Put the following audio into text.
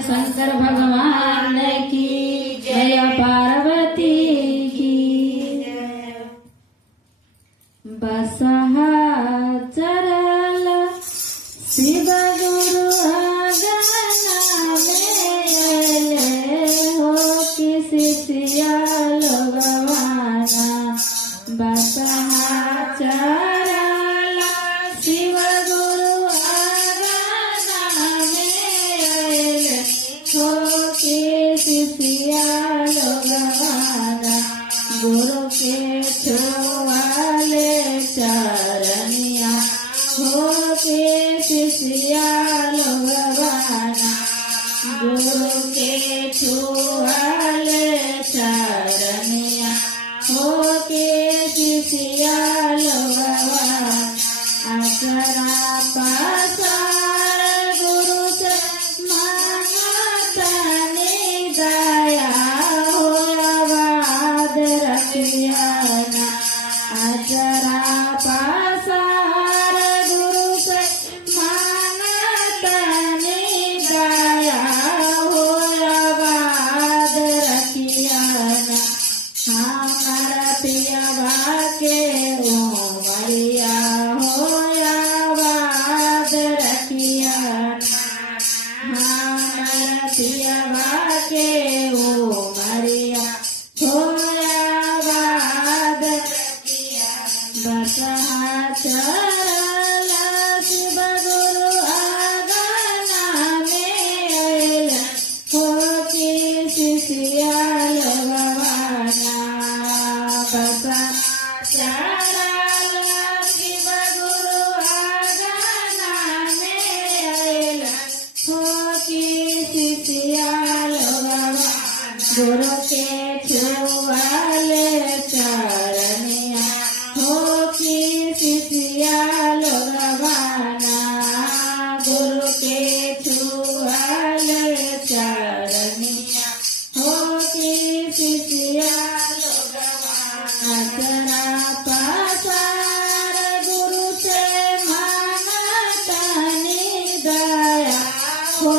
शंकर भगवान की जय, पार्वती की बसहा चरल शिव गुरु आगना में हो किसी सियाल गवाना। बसहा चरल शिव गुरु आगना में हो किसी सियाल गवाना। गुरु के छुआले चरनिया हो के सियाल गवाना। गुरु के छुआले चरनिया हो के सियाल गवाना। आसरा पासार गुरु से मांगतनी दया हो आबाद रखियाना। आसरा पासार गुरु से मांगतनी दया हो आबाद रखियाना। हमारा पियवा के उमरिया हो आबाद रखियाना। हमारा पियवा के उमरिया हो आबाद रखियाना। बसहा चरल शिव गुरु आगना में हो किसी सियाल गवाना। बसहा चरल शिव गुरु आगना में हो किसी सियाल गवाना। गुरु के छुआले चरनिया हो किसी सियाल गवाना। गुरु के छुआले चरनिया हो किसी सियाल गवाना। आसरा पासार गुरु से मांगतनी दया हो